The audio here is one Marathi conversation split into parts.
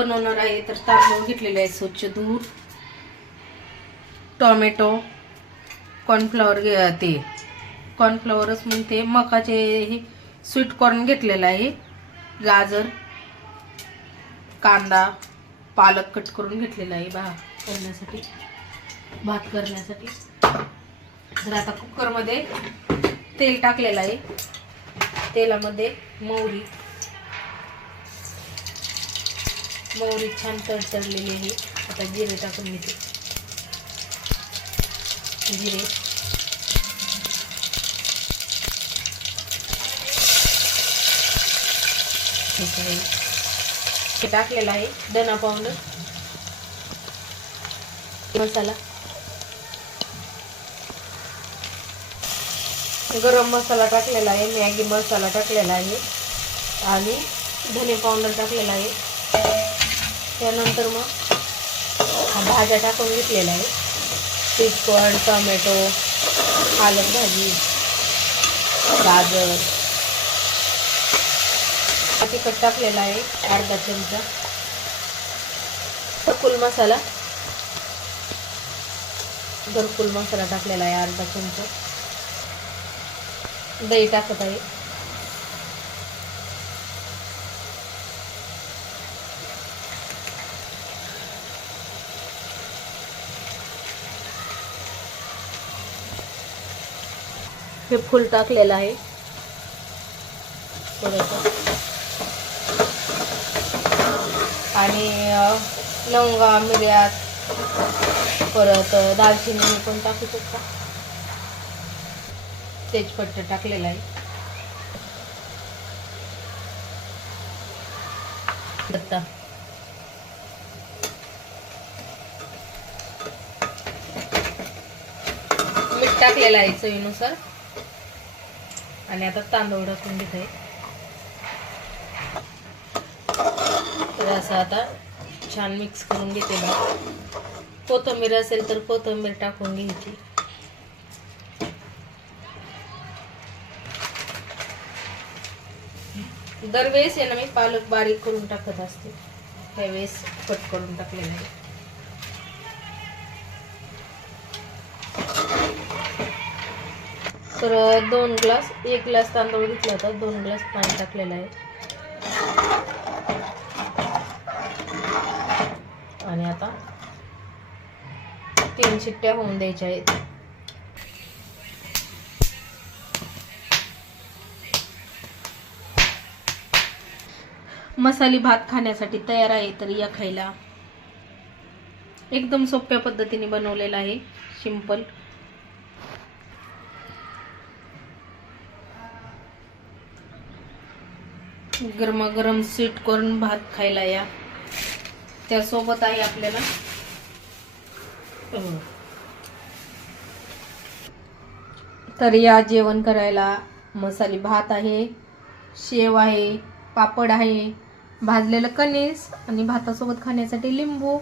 बनवणार आहे तर तांदूळ घेतलेले आहे स्वच्छ दूध टोमॅटो कॉर्नफ्लॉवर घे ते कॉर्नफ्लॉवरच म्हणते मकाचे हे स्वीट कॉर्न घेतलेलं आहे गाजर कांदा पालक कट करून घेतलेला आहे भा करण्यासाठी भात करण्यासाठी. तर आता कुकरमध्ये तेल टाकलेलं आहे तेलामध्ये मोहरी मोहरी छान तडतडलेली आहे. आता जिरे टाकून घेते. जिरे. हे टाकलेलं आहे धना पावडर. मसाला. गरम मसाला टाकलेला आहे मॅगी मसाला टाकलेला आहे. आणि धने पावडर टाकलेला आहे. त्यानंतर मग हा भाज्या टाकून घेतलेल्या आहे. तिखट टोमॅटो पालक भाजी गाजर. तिखट टाकलेला आहे अर्धा चमचा. फुल मसाला. घरकुल मसाला टाकलेला आहे अर्धा चमचा. दही टाकत आहे. हे फुल टाकलेलं आहे. थोडंसं आणि लवंगा मिऱ्यात परत दालचिनी पण टाकू शकता. तेजपत्ता टाकलेला आहे. आता मीठ टाकलेलं आहे चवीनुसार. आणि आता तांदूळ टाकून घेत. आहे तर असं आता छान मिक्स करून घेते भात कोथिंबीर असेल तर कोथिंबीर टाकून घ्यायची. दरवेळेस आहे ना मी पालक बारीक करून टाकत असते. त्यावेळेस कट करून टाकलेलं आहे. तर दोन ग्लास एक ग्लास तांदूळ घेतला होता दोन ग्लास पाणी टाकलेलं आहे. आणि आता तीन शिट्ट्या होऊन द्यायच्या आहेत. मसाली भात खाण्यासाठी तयार आहे तर या खायला. एकदम सोप्या पद्धतीने बनवलेला आहे सिंपल. गरमागरम स्वीट कॉर्न भात खायला या. त्यासोबत आहे आपल्याला तर या जेवण करायला मसाले भात आहे शेव आहे पापड आहे भाजलेलं कणीस आणि भातासोबत खाण्यासाठी लिंबू.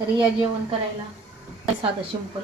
तर या जेवण करायला. साधं सिंपल